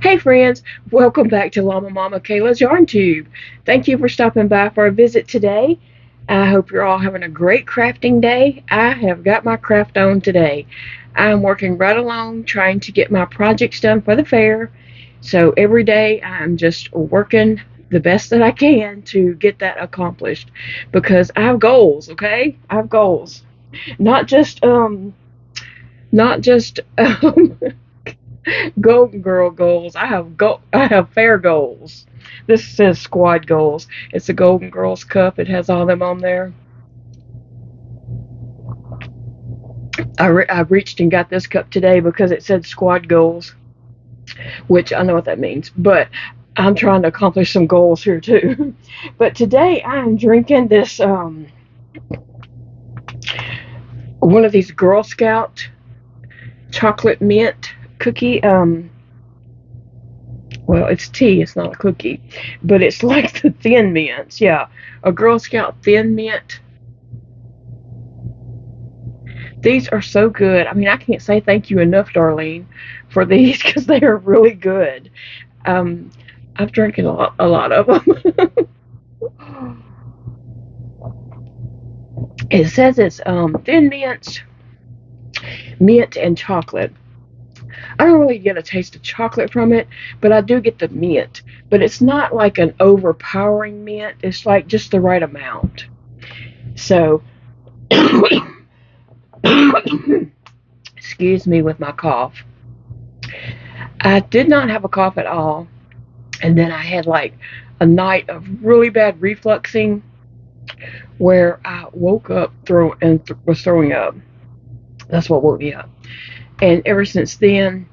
Hey friends, welcome back to Llama Kayla's Yarn Tube. Thank you for stopping by for a visit today. I hope you're all having a great crafting day. I have got my craft on today. I'm working right along trying to get my projects done for the fair. So every day I'm just working the best that I can to get that accomplished because I have goals, okay? I have goals. Not just not just Golden Girl goals. I have fair goals. This says squad goals. It's a Golden Girls cup. It has all of them on there. I reached and got this cup today because it said squad goals, which I know what that means. But I'm trying to accomplish some goals here too. But today I'm drinking this one of these Girl Scout chocolate mint cookie. Well, it's tea, it's not a cookie, but it's like the thin mints. Yeah, a Girl Scout thin mint. These are so good. I mean, I can't say thank you enough, Darlene, for these because they are really good. Um, I've drank a lot of them. It says it's thin mints, mint, and chocolate. I don't really get a taste of chocolate from it, but I do get the mint. But it's not like an overpowering mint. It's like just the right amount. So, excuse me with my cough. I did not have a cough at all, and then I had like a night of really bad refluxing where I woke up was throwing up. That's what woke me up. And ever since then,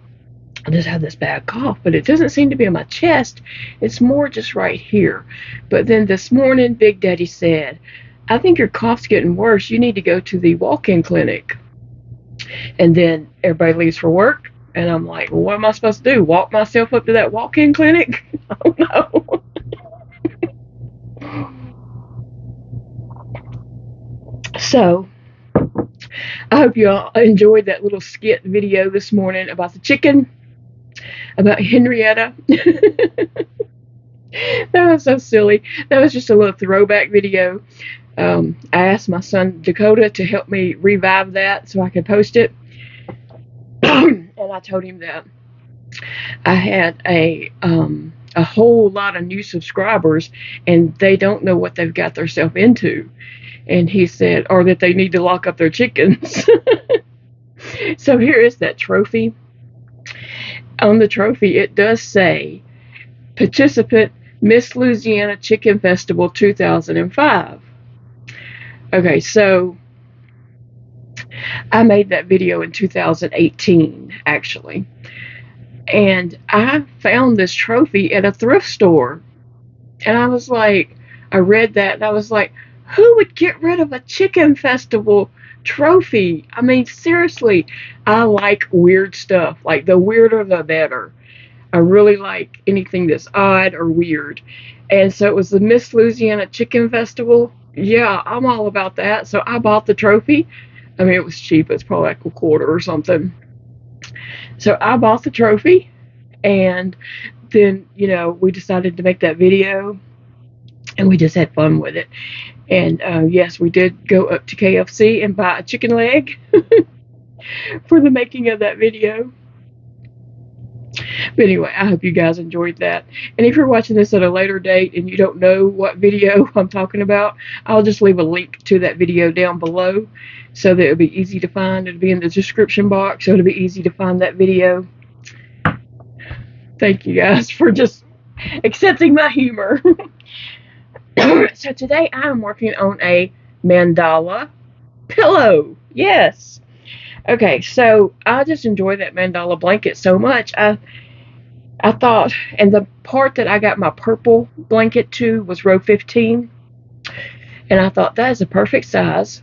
I just have this bad cough, but it doesn't seem to be in my chest. It's more just right here. But then this morning, Big Daddy said, I think your cough's getting worse. You need to go to the walk-in clinic. And then everybody leaves for work, and I'm like, well, what am I supposed to do? Walk myself up to that walk-in clinic? I don't know. So, I hope you all enjoyed that little skit video this morning about the chicken, about Henrietta. That was so silly. That was just a little throwback video. I asked my son Dakota to help me revive that so I could post it. And I told him that I had a whole lot of new subscribers and they don't know what they've got themselves into. And he said, or that they need to lock up their chickens. So here is that trophy. On the trophy, it does say, participant, Miss Louisiana Chicken Festival 2005. Okay, so I made that video in 2018, actually. And I found this trophy at a thrift store. And I was like, I read that and I was like, who would get rid of a chicken festival trophy? I mean, seriously, I like weird stuff. Like, the weirder, the better. I really like anything that's odd or weird. And so it was the Miss Louisiana Chicken Festival. Yeah, I'm all about that. So I bought the trophy. I mean, it was cheap. It's probably like a quarter or something. So I bought the trophy. And then, we decided to make that video. And we just had fun with it. And yes, we did go up to KFC and buy a chicken leg for the making of that video. But anyway, I hope you guys enjoyed that. And if you're watching this at a later date and you don't know what video I'm talking about, I'll just leave a link to that video down below so that it'll be easy to find. It'll be in the description box, so it'll be easy to find that video. Thank you guys for just accepting my humor. So today I'm working on a mandala pillow. Yes. Okay, so I just enjoy that mandala blanket so much. I thought, and the part that I got my purple blanket to was row 15. And I thought that is a perfect size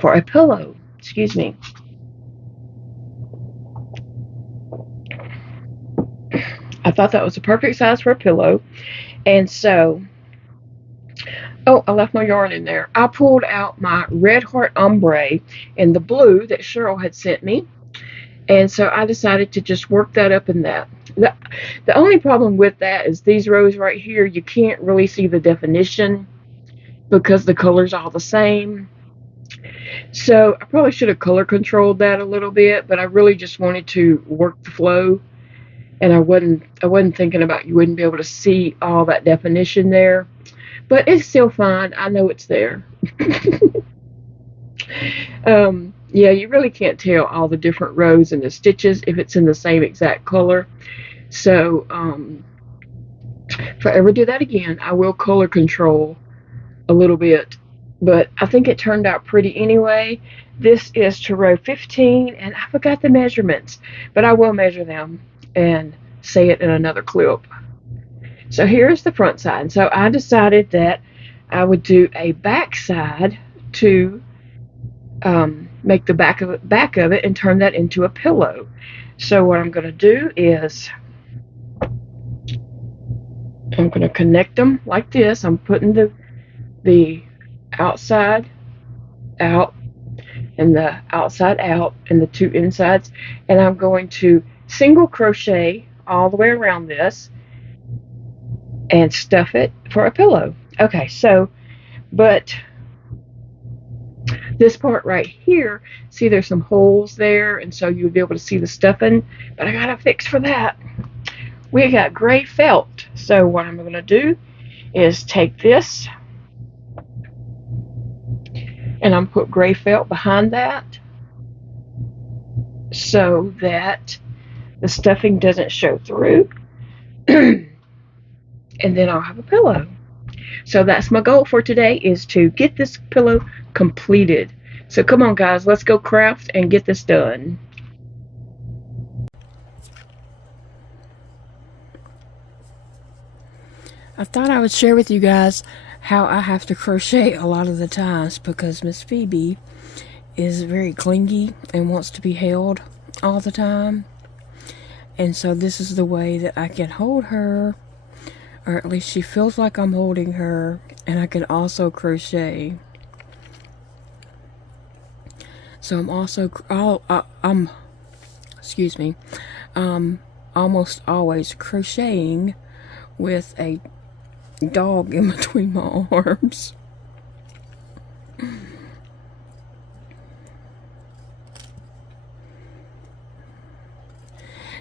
for a pillow. Excuse me. I thought that was a perfect size for a pillow. And so, oh, I left my yarn in there. I pulled out my Red Heart Ombre in the blue that Cheryl had sent me. And so I decided to just work that up in that. The only problem with that is these rows right here, you can't really see the definition because the color's all the same. So I probably should have color controlled that a little bit, but I really just wanted to work the flow, and I wasn't thinking about you wouldn't be able to see all that definition there. But it's still fine. I know it's there. Yeah, you really can't tell all the different rows and the stitches if it's in the same exact color. So if I ever do that again, I will color control a little bit. But I think it turned out pretty anyway. This is to row 15, and I forgot the measurements, but I will measure them and say it in another clip. So here's the front side. So I decided that I would do a back side to make the back of it and turn that into a pillow. So what I'm going to do is I'm going to connect them like this. I'm putting the outside out and the outside out and the two insides, and I'm going to single crochet all the way around this and stuff it for a pillow. Okay, so but this part right here, see there's some holes there, and so you'll be able to see the stuffing, but I got a fix for that. We got gray felt. So what I'm going to do is take this and I'm put gray felt behind that so that the stuffing doesn't show through. And then I'll have a pillow. So that's my goal for today, is to get this pillow completed. So come on guys, let's go craft and get this done. I thought I would share with you guys how I have to crochet a lot of the times, because Miss Phoebe is very clingy and wants to be held all the time. And so this is the way that I can hold her, or at least she feels like I'm holding her, and I can also crochet. So I'm also, excuse me, almost always crocheting with a dog in between my arms.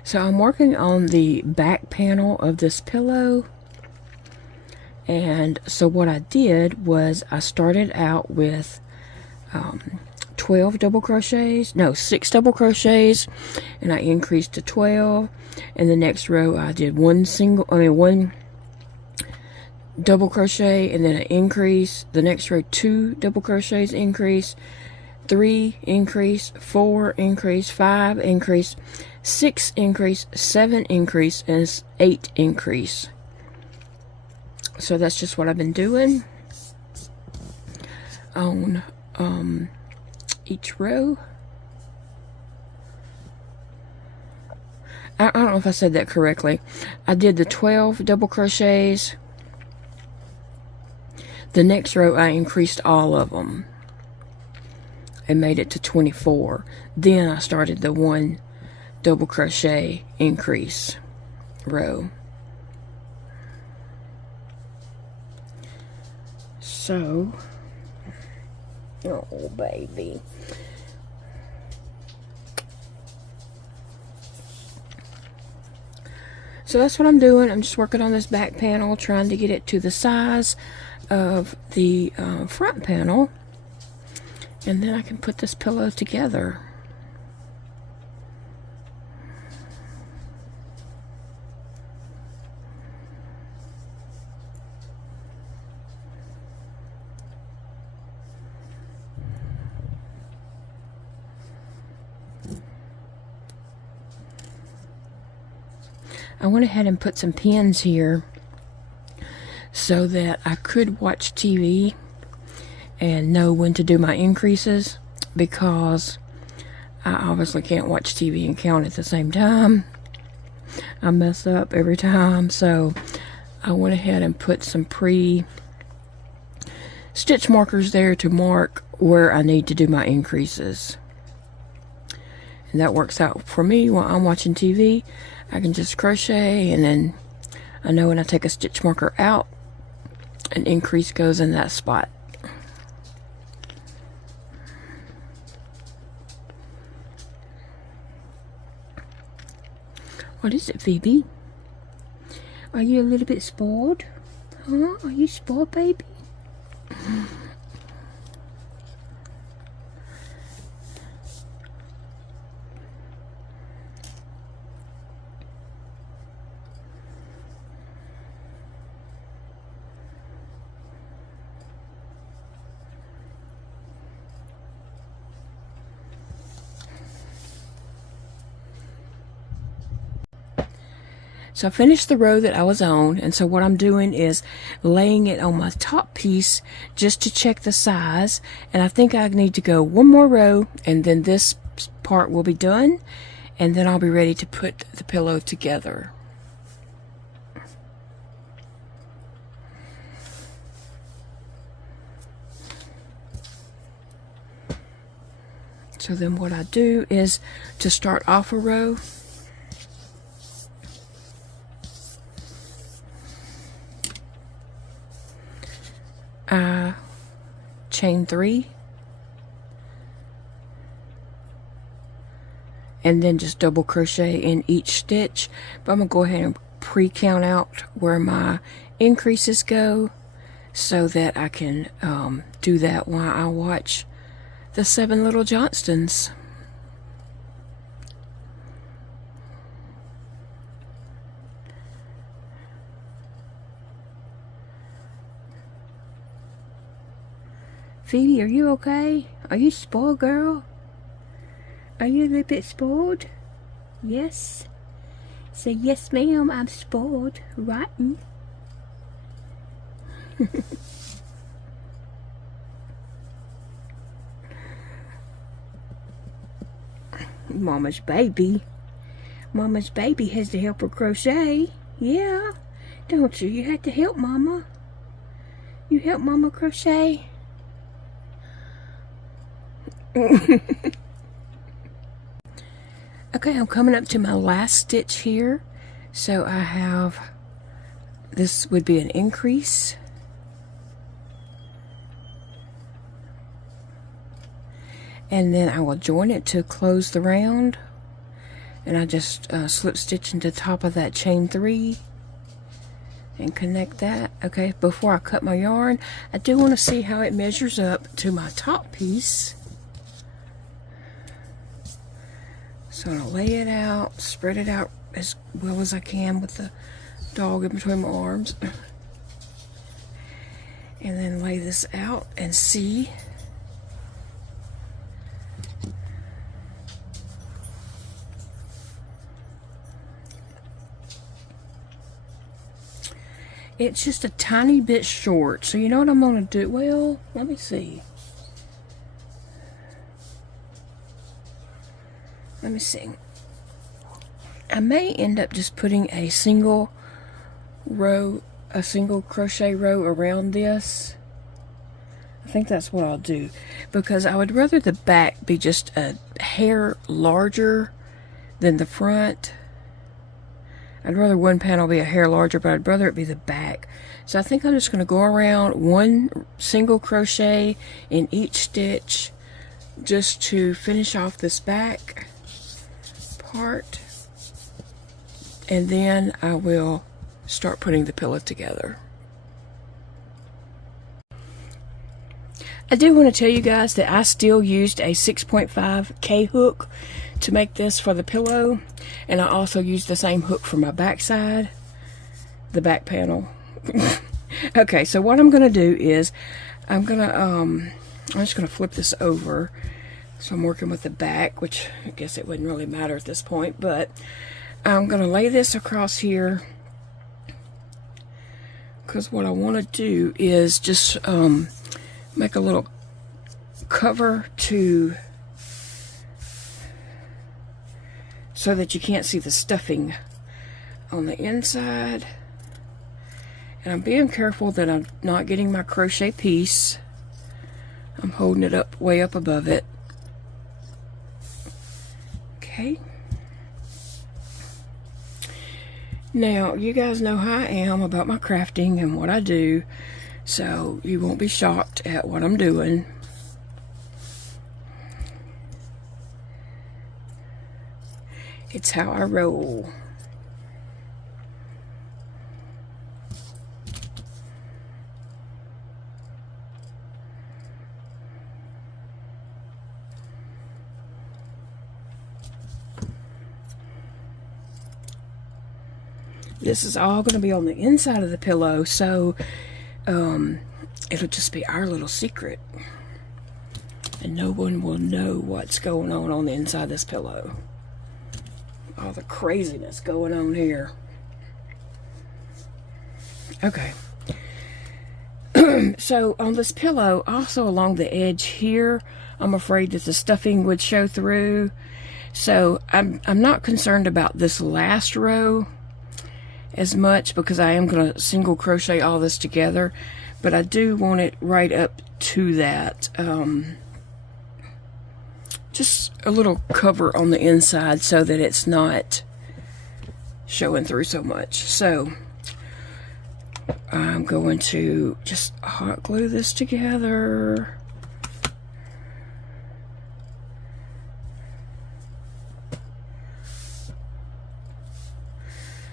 So I'm working on the back panel of this pillow, and so what I did was I started out with 12 double crochets, no, 6 double crochets, and I increased to 12. And the next row I did one double crochet, and then an increase. The next row 2 double crochets, increase, 3 increase, 4 increase, 5 increase, 6 increase, 7 increase, and 8 increase. So that's just what I've been doing on each row. I don't know if I said that correctly. I did the 12 double crochets. The next row I increased all of them and made it to 24. Then I started the 1 double crochet increase row. So, oh baby. So that's what I'm doing. I'm just working on this back panel, trying to get it to the size of the front panel, and then I can put this pillow together. I went ahead and put some pins here so that I could watch TV and know when to do my increases, because I obviously can't watch TV and count at the same time. I mess up every time, so I went ahead and put some stitch markers there to mark where I need to do my increases. And that works out for me while I'm watching TV. I can just crochet, and then I know when I take a stitch marker out, an increase goes in that spot. What is it, Phoebe? Are you a little bit spoiled? Huh? Are you spoiled, baby? So I finished the row that I was on, and so what I'm doing is laying it on my top piece just to check the size, and I think I need to go one more row, and then this part will be done, and then I'll be ready to put the pillow together. So then what I do is to start off a row, chain 3, and then just double crochet in each stitch. But I'm gonna go ahead and pre-count out where my increases go so that I can do that while I watch the 7 Little Johnstons. Phoebe, are you okay? Are you spoiled, girl? Are you a little bit spoiled? Yes. Say, yes, ma'am, I'm spoiled. Rotten. Mama's baby. Mama's baby has to help her crochet. Yeah. Don't you? You have to help Mama. You help Mama crochet. Okay, I'm coming up to my last stitch here. So I have, this would be an increase. And then I will join it to close the round. And I just slip stitch into the top of that chain 3 and connect that. Okay, before I cut my yarn, I do want to see how it measures up to my top piece. So I'm going to lay it out, spread it out as well as I can with the dog in between my arms. And then lay this out and see. It's just a tiny bit short. So you know what I'm going to do? Well, let me see. Let me see. I may end up just putting a single row, a single crochet row around this. I think that's what I'll do, because I would rather the back be just a hair larger than the front. I'd rather one panel be a hair larger, but I'd rather it be the back. So I think I'm just going to go around one single crochet in each stitch just to finish off this back part, and then I will start putting the pillow together. I do want to tell you guys that I still used a 6.5 K hook to make this for the pillow, and I also used the same hook for my back side, the back panel. Okay, so what I'm going to do is I'm just going to flip this over. So I'm working with the back, which I guess it wouldn't really matter at this point, but I'm going to lay this across here, because what I want to do is just make a little cover to, so that you can't see the stuffing on the inside. And I'm being careful that I'm not getting my crochet piece. I'm holding it up way up above it. Okay. Now, you guys know how I am about my crafting and what I do, so you won't be shocked at what I'm doing. It's how I roll. This is all going to be on the inside of the pillow, so it'll just be our little secret. And no one will know what's going on the inside of this pillow. All the craziness going on here. Okay. So on this pillow, also along the edge here, I'm afraid that the stuffing would show through. So I'm not concerned about this last row as much, because I am going to single crochet all this together, but I do want it right up to that, just a little cover on the inside so that it's not showing through so much. So I'm going to just hot glue this together.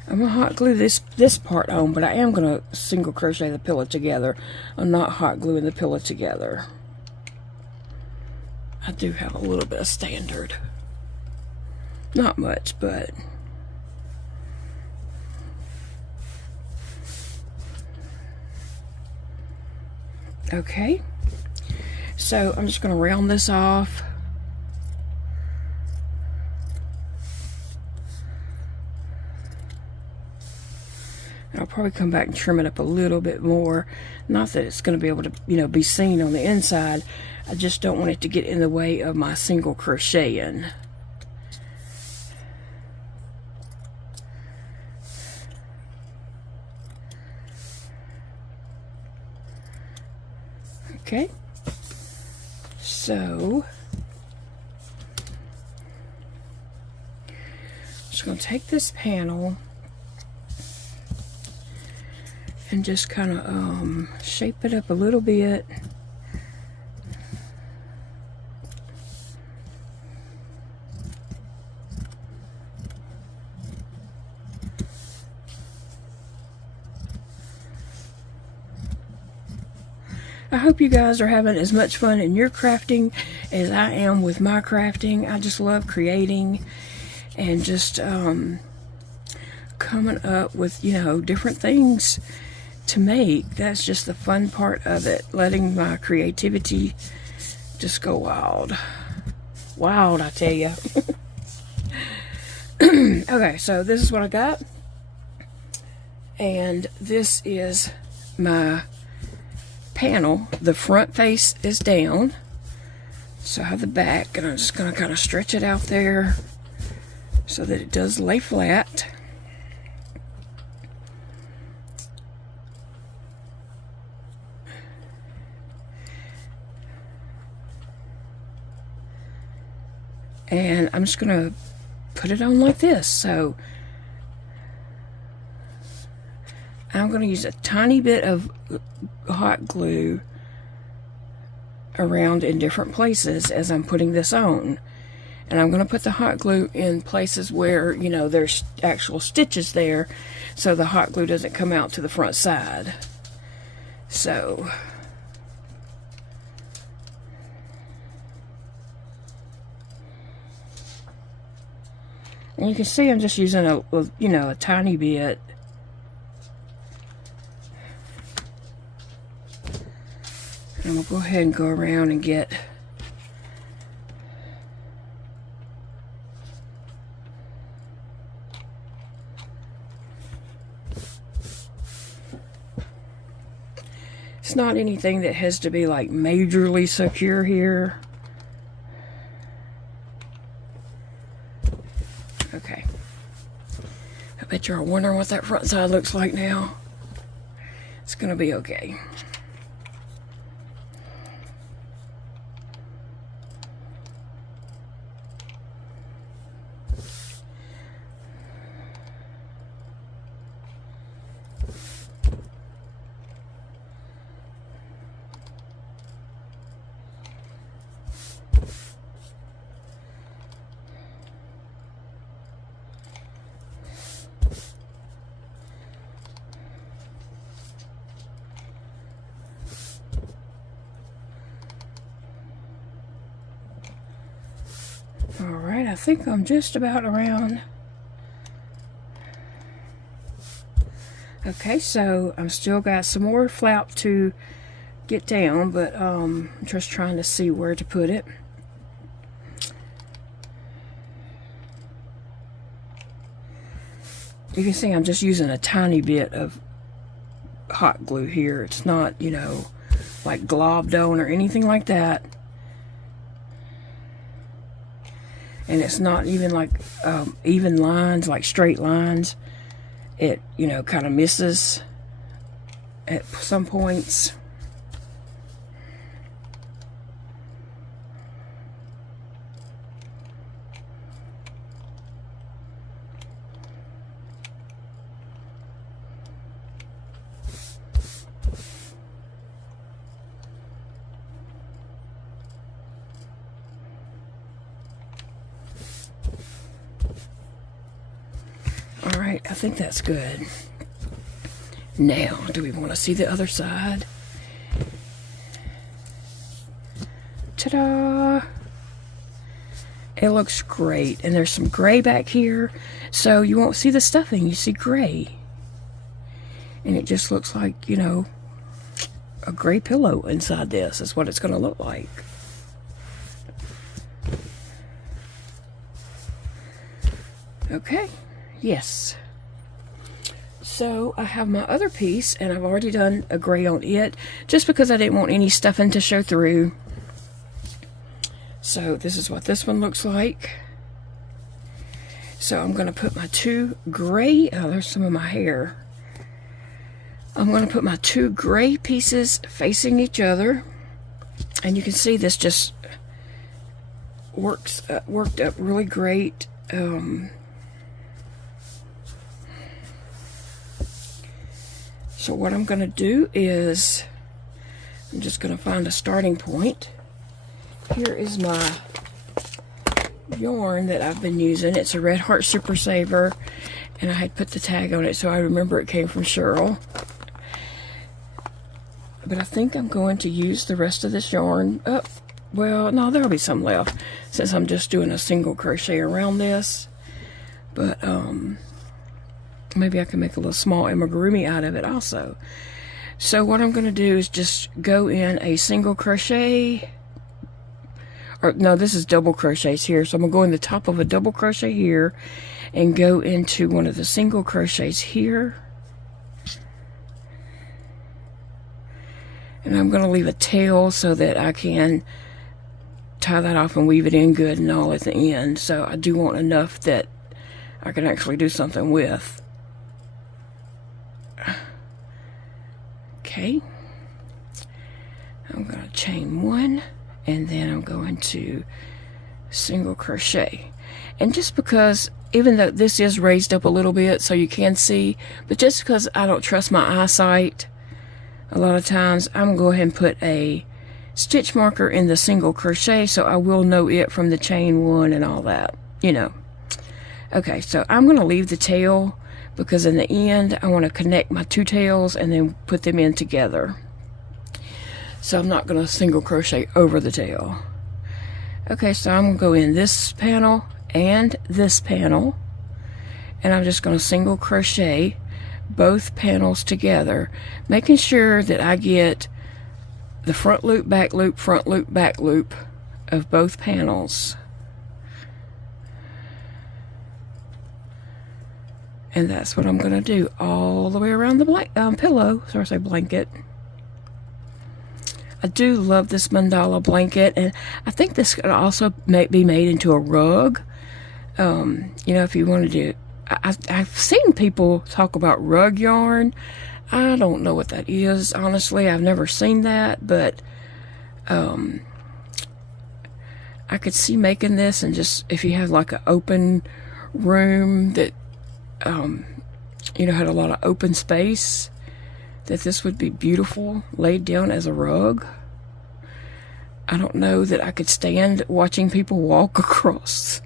I'm going to hot glue this part on, but I am going to single crochet the pillow together. I'm not hot gluing the pillow together. I do have a little bit of standard. Not much, but... Okay. So I'm just going to round this off. I'll probably come back and trim it up a little bit more. Not that it's going to be able to, you know, be seen on the inside. I just don't want it to get in the way of my single crocheting. Okay. So, I'm just going to take this panel and just kind of shape it up a little bit. I hope you guys are having as much fun in your crafting as I am with my crafting. I just love creating and just coming up with, you know, different things to make. That's just the fun part of it, letting my creativity just go wild. Wild, I tell you. Okay, so this is what I got. And this is my panel. The front face is down. So I have the back, and I'm just going to kind of stretch it out there so that it does lay flat. And I'm just going to put it on like this. So I'm going to use a tiny bit of hot glue around in different places as I'm putting this on. And I'm going to put the hot glue in places where, you know, there's actual stitches there, so the hot glue doesn't come out to the front side. So... and you can see I'm just using a tiny bit. And I'm going to go ahead and go around and get it's not anything that has to be like majorly secure here. Okay. I bet you're wondering what that front side looks like now. It's going to be okay. I think I'm just about around. Okay, so I'm still got some more flap to get down, but I'm just trying to see where to put it. You can see I'm just using a tiny bit of hot glue here. It's not, you know, like globbed on or anything like that. And it's not even like even lines, like straight lines. It, you know, kind of misses at some points. Alright, I think that's good. Now, do we want to see the other side? Ta-da! It looks great. And there's some gray back here, so you won't see the stuffing, you see gray. And it just looks like, you know, a gray pillow inside this is what it's going to look like. Okay. Yes. So I have my other piece, and I've already done a gray on it, just because I didn't want any stuffing to show through. So this is what this one looks like. So I'm going to put my two gray, oh, there's some of my hair. I'm going to put my two gray pieces facing each other, and you can see this just worked up really great. So what I'm going to do is, I'm just going to find a starting point. Here is my yarn that I've been using. It's a Red Heart Super Saver, and I had put the tag on it, so I remember it came from Cheryl. But I think I'm going to use the rest of this yarn. Oh, well, no, there'll be some left, since I'm just doing a single crochet around this. But, maybe I can make a little small amigurumi out of it also. So what I'm going to do is just go in a single crochet, or no, this is double crochets here. So I'm going to go in the top of a double crochet here and go into one of the single crochets here. And I'm going to leave a tail so that I can tie that off and weave it in good and all at the end. So I do want enough that I can actually do something with. Okay, I'm going to chain one, and then I'm going to single crochet. And just because, even though this is raised up a little bit so you can see, but just because I don't trust my eyesight a lot of times, I'm going to go ahead and put a stitch marker in the single crochet so I will know it from the chain one and all that, you know. Okay, so I'm going to leave the tail, because in the end I want to connect my two tails and then put them in together. So I'm not going to single crochet over the tail. Okay, so I'm going to go in this panel and this panel, and I'm just going to single crochet both panels together, making sure that I get the front loop, back loop, front loop, back loop of both panels. And that's what I'm going to do all the way around the pillow. Sorry, I say blanket. I do love this mandala blanket, and I think this could also be made into a rug. You know, if you wanted to. I've seen people talk about rug yarn. I don't know what that is, honestly. I've never seen that, but I could see making this, and just if you have like an open room that you know, had a lot of open space, that this would be beautiful laid down as a rug. I don't know that I could stand watching people walk across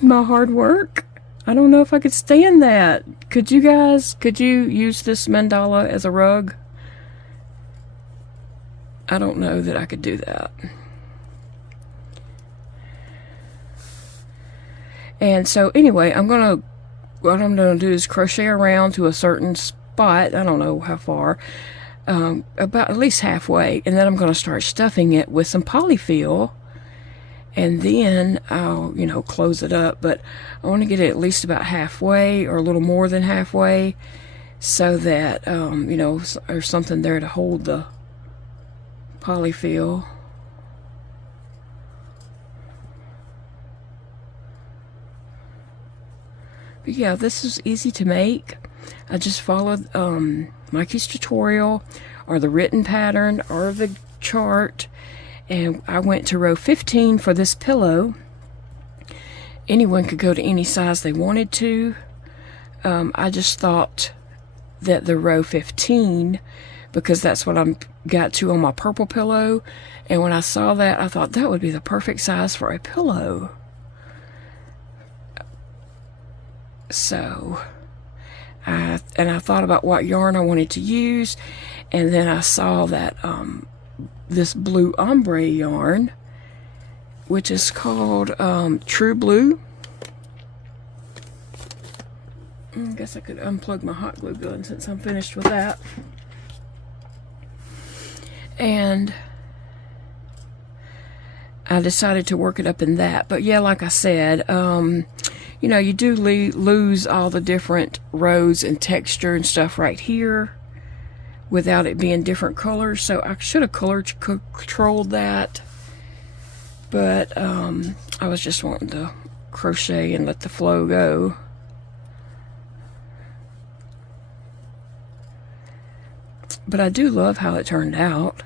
my hard work. I don't know if I could stand that. Could you guys? Could you use this mandala as a rug? I don't know that I could do that. And so anyway, what I'm gonna do is crochet around to a certain spot. I don't know how far, about at least halfway, and then I'm gonna start stuffing it with some polyfill, and then I'll, close it up. But I want to get it at least about halfway or a little more than halfway, so that there's something there to hold the polyfill. But yeah, this is easy to make. I just followed Mikey's tutorial, or the written pattern, or the chart, and I went to row 15 for this pillow. Anyone could go to any size they wanted to. I just thought that the row 15, because that's what I got to on my purple pillow, and when I saw that, I thought that would be the perfect size for a pillow. So I thought about what yarn I wanted to use, and then I saw that this blue ombre yarn, which is called True Blue. I guess I could unplug my hot glue gun since I'm finished with that. And I decided to work it up in that. But yeah, like I said, you do lose all the different rows and texture and stuff right here without it being different colors. So I should have color controlled that, but I was just wanting to crochet and let the flow go. But I do love how it turned out.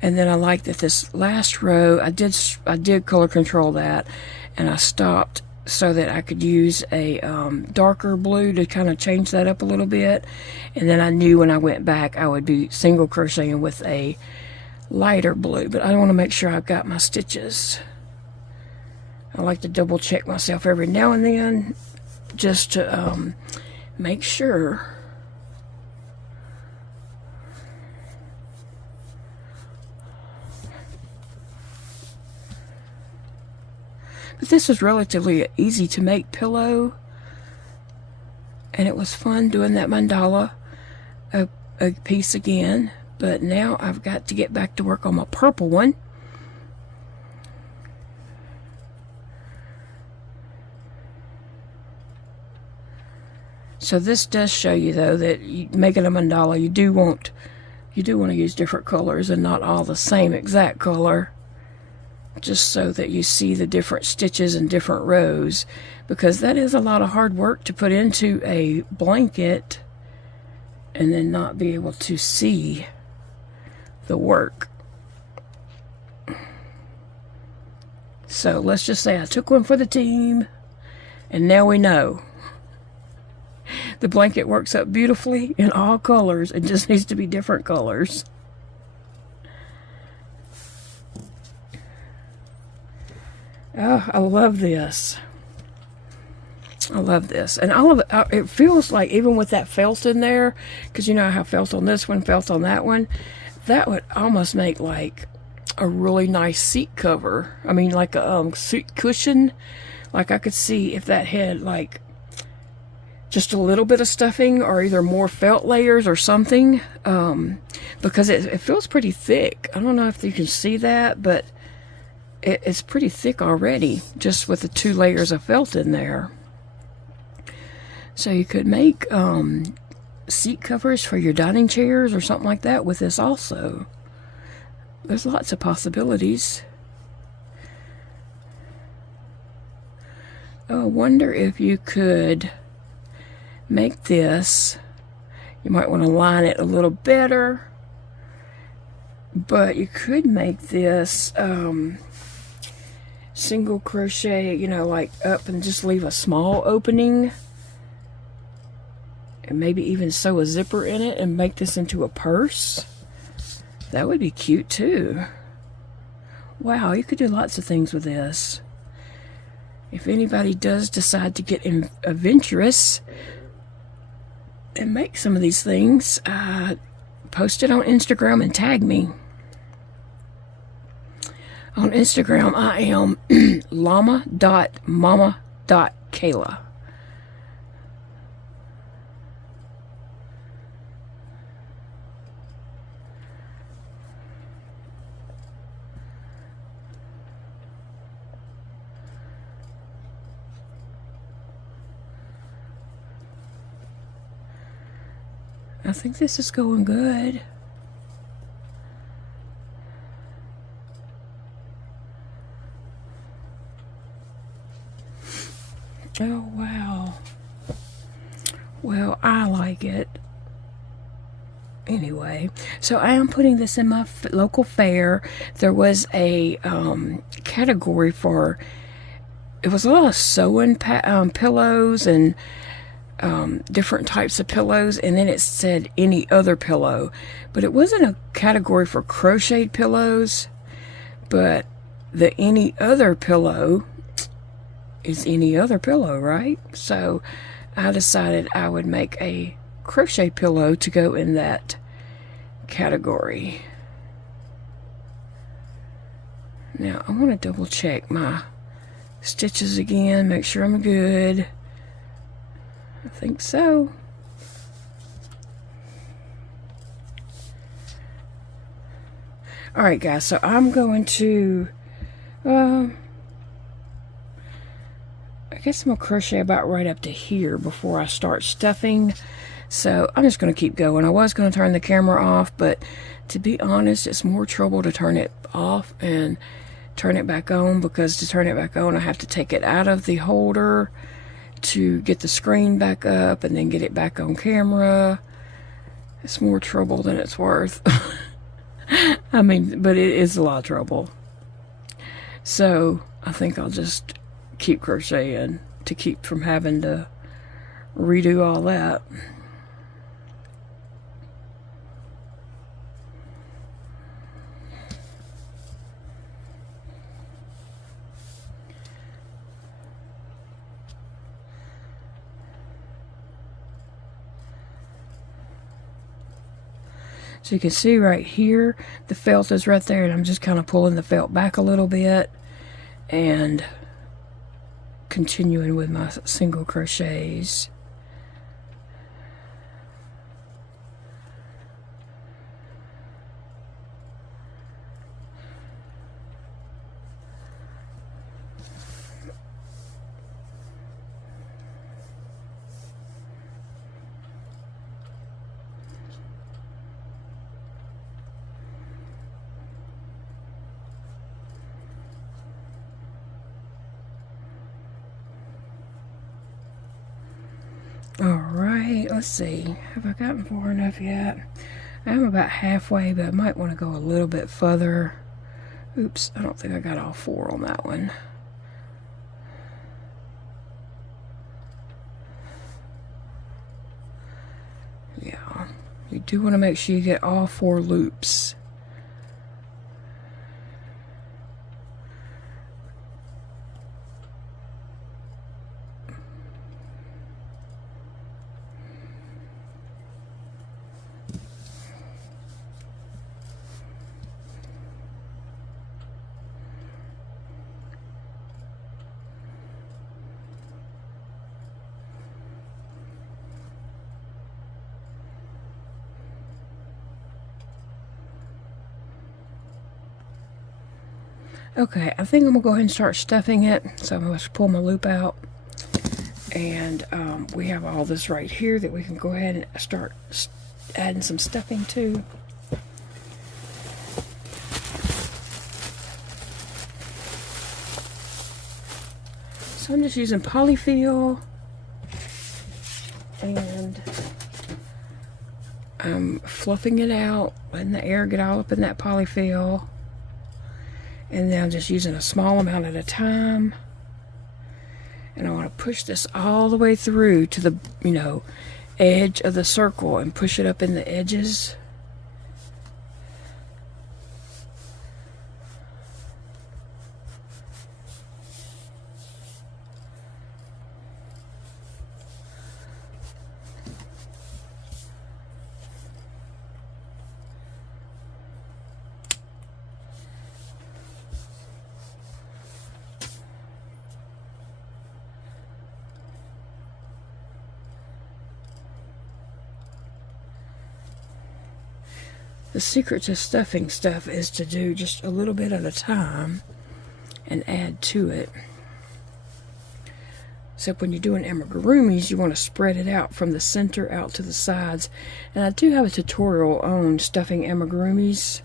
And then I like that this last row, I did color control that, and I stopped so that I could use a darker blue to kind of change that up a little bit. And then I knew when I went back I would be single crocheting with a lighter blue. But I want to make sure I've got my stitches. I like to double check myself every now and then just to make sure. But this was relatively easy to make pillow, and it was fun doing that mandala a piece again. But now I've got to get back to work on my purple one. So this does show you, though, that making a mandala, you do want to use different colors and not all the same exact color, just so that you see the different stitches and different rows, because that is a lot of hard work to put into a blanket and then not be able to see the work. So let's just say I took one for the team, and now we know. The blanket works up beautifully in all colors. It just needs to be different colors. Oh, I love this. I love this. And all of it, it feels like, even with that felt in there, because you know how felt on this one, felt on that one, that would almost make like a really nice seat cover. I mean, like a seat cushion. Like I could see if that had like just a little bit of stuffing, or either more felt layers or something, because it feels pretty thick. I don't know if you can see that, but it's pretty thick already, just with the 2 layers of felt in there. So you could make seat covers for your dining chairs or something like that with this also. There's lots of possibilities. Oh, I wonder if you could make this. You might want to line it a little better, but you could make this single crochet, like up and just leave a small opening, and maybe even sew a zipper in it and make this into a purse. That would be cute too. Wow, you could do lots of things with this. If anybody does decide to get adventurous and make some of these things, post it on Instagram and tag me. On Instagram, I am llama.mama.kayla. I think this is going good. Oh, wow. Well, I like it. Anyway, so I am putting this in my local fair. There was a category for, it was a lot of sewing pillows and different types of pillows, and then it said any other pillow, but it wasn't a category for crocheted pillows. But the any other pillow is any other pillow, right? So I decided I would make a crochet pillow to go in that category. Now I want to double check my stitches again, make sure I'm good. I think so. Alright guys, so I'm going to I guess I'm going to crochet about right up to here before I start stuffing. So I'm just going to keep going. I was going to turn the camera off, but to be honest, it's more trouble to turn it off and turn it back on, because to turn it back on I have to take it out of the holder to get the screen back up and then get it back on camera. It's more trouble than it's worth. I mean, but it is a lot of trouble. So I think I'll just keep crocheting to keep from having to redo all that. So you can see right here, the felt is right there, and I'm just kind of pulling the felt back a little bit and continuing with my single crochets. Alright, let's see. Have I gotten far enough yet? I'm about halfway, but I might want to go a little bit further. Oops, I don't think I got all 4 on that one. Yeah, you do want to make sure you get all 4 loops. Okay, I think I'm going to go ahead and start stuffing it. So I'm going to pull my loop out. And we have all this right here that we can go ahead and start adding some stuffing to. So I'm just using polyfill. And I'm fluffing it out, letting the air get all up in that polyfill. And then I'm just using a small amount at a time. And I want to push this all the way through to the, edge of the circle and push it up in the edges. The secret to stuffing stuff is to do just a little bit at a time and add to it. Except when you're doing amigurumis, you want to spread it out from the center out to the sides. And I do have a tutorial on stuffing amigurumis.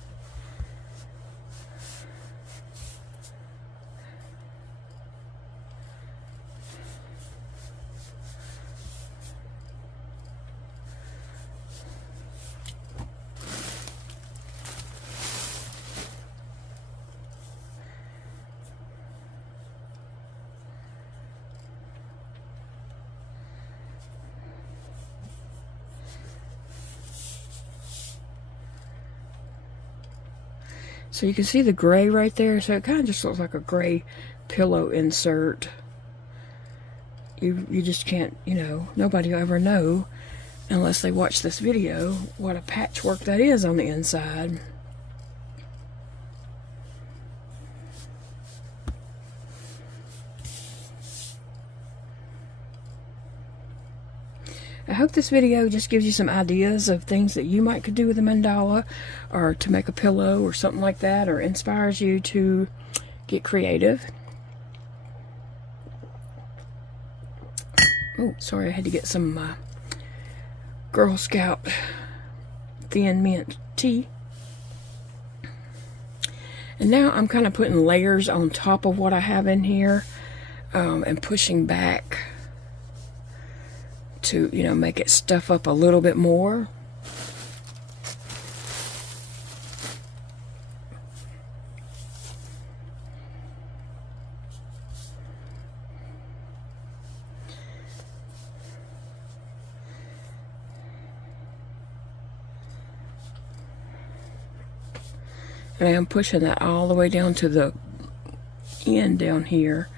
So you can see the gray right there. So it kind of just looks like a gray pillow insert. You just can't, you know, nobody will ever know unless they watch this video what a patchwork that is on the inside. I hope this video just gives you some ideas of things that you might could do with a mandala, or to make a pillow or something like that, or inspires you to get creative. Oh, sorry, I had to get some Girl Scout thin mint tea. And now I'm kind of putting layers on top of what I have in here, and pushing back to, you know, make it stuff up a little bit more. And I am pushing that all the way down to the end down here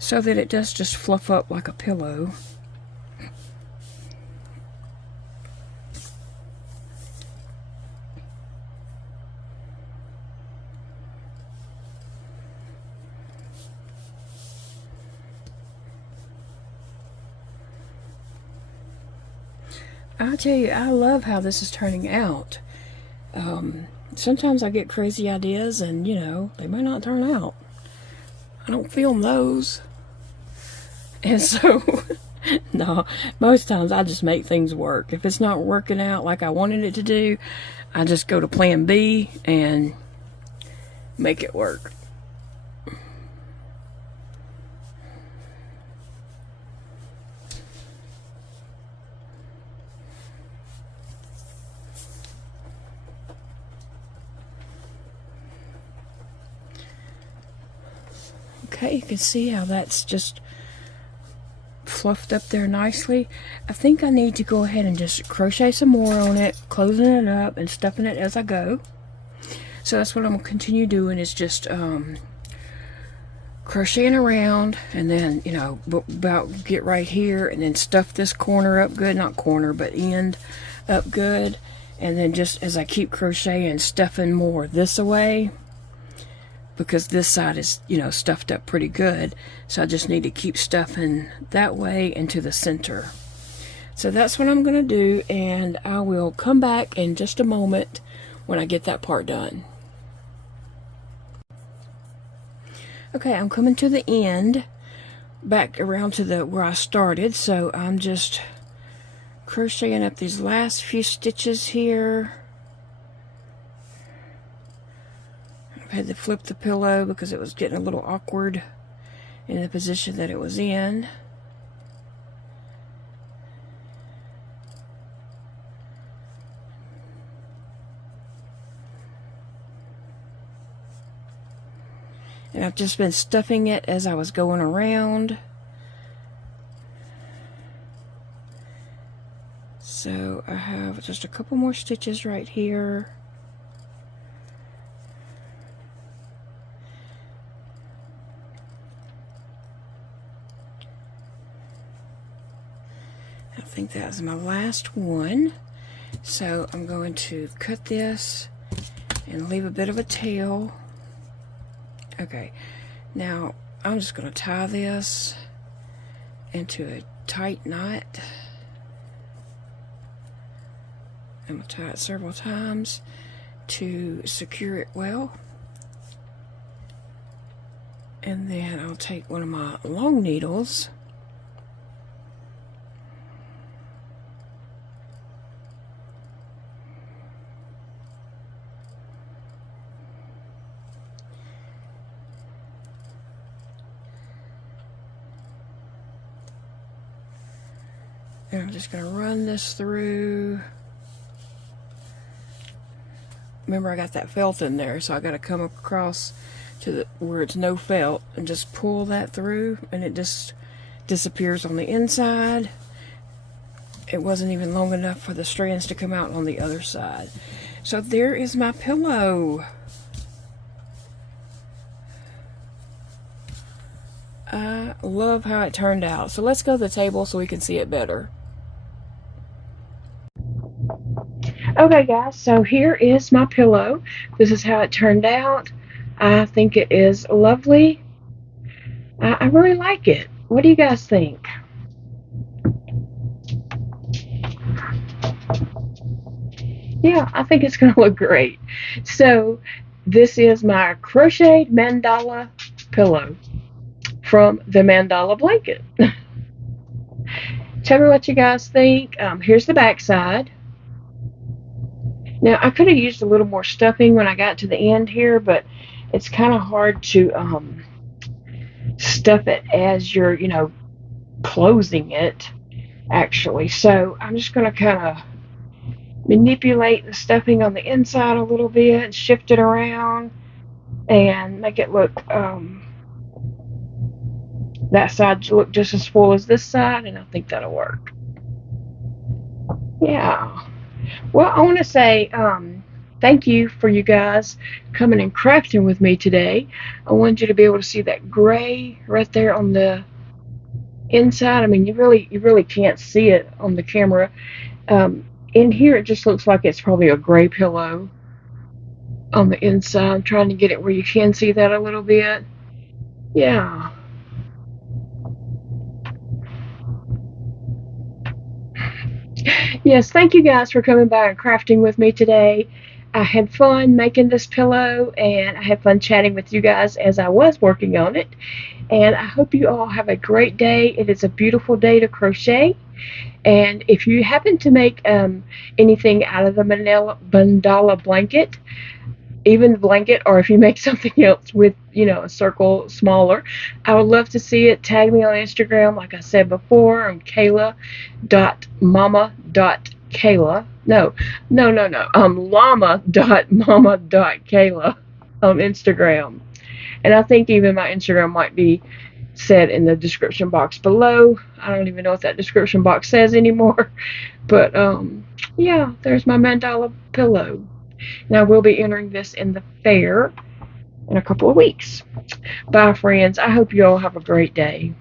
so that it does just fluff up like a pillow. I tell you, I love how this is turning out. Sometimes I get crazy ideas and, you know, they might not turn out. I don't film those. And so, no, most times I just make things work. If it's not working out like I wanted it to do, I just go to plan B and make it work. Okay, you can see how that's just fluffed up there nicely. I think I need to go ahead and just crochet some more on it, closing it up and stuffing it as I go. So that's what I'm going to continue doing, is just crocheting around, and then, you know, about get right here and then stuff this corner up good, not corner, but end up good. And then just as I keep crocheting, stuffing more this away, because this side is, you know, stuffed up pretty good. So I just need to keep stuffing that way into the center. So that's what I'm going to do, and I will come back in just a moment when I get that part done. Okay, I'm coming to the end, back around to the where I started. So I'm just crocheting up these last few stitches here. I had to flip the pillow because it was getting a little awkward in the position that it was in. And I've just been stuffing it as I was going around. So I have just a couple more stitches right here. I think that was my last one. So I'm going to cut this and leave a bit of a tail. Okay, now I'm just going to tie this into a tight knot. I'm going to tie it several times, to secure it well. And then I'll take one of my long needles and I'm just going to run this through. Remember, I got that felt in there, so I got to come across to where it's no felt and just pull that through, and it just disappears on the inside. It wasn't even long enough for the strands to come out on the other side. So there is my pillow. I love how it turned out. So let's go to the table so we can see it better. Okay guys, so here is my pillow. This is how it turned out. I think it is lovely. I really like it. What do you guys think? Yeah, I think it's going to look great. So this is my Crochet Mandala pillow from the Mandala blanket. Tell me what you guys think. Here's the back side. Now, I could have used a little more stuffing when I got to the end here, but it's kind of hard to stuff it as you're, closing it, actually. So I'm just going to kind of manipulate the stuffing on the inside a little bit and shift it around and make it look, that side look just as full as this side, and I think that'll work. Yeah. Well, I want to say thank you for you guys coming and crafting with me today. I wanted you to be able to see that gray right there on the inside. I mean, you really can't see it on the camera. In here, it just looks like it's probably a gray pillow on the inside. I'm trying to get it where you can see that a little bit. Yeah. Yes, thank you guys for coming by and crafting with me today. I had fun making this pillow, and I had fun chatting with you guys as I was working on it. And I hope you all have a great day. It is a beautiful day to crochet. And if you happen to make anything out of the mandala blanket, even the blanket, or if you make something else with, a circle smaller, I would love to see it. Tag me on Instagram, like I said before. I'm Kayla.mama.kayla. No. Llama.mama.kayla on Instagram. And I think even my Instagram might be said in the description box below. I don't even know what that description box says anymore. But, yeah, there's my mandala pillow. Now, we'll be entering this in the fair in a couple of weeks. Bye, friends. I hope you all have a great day.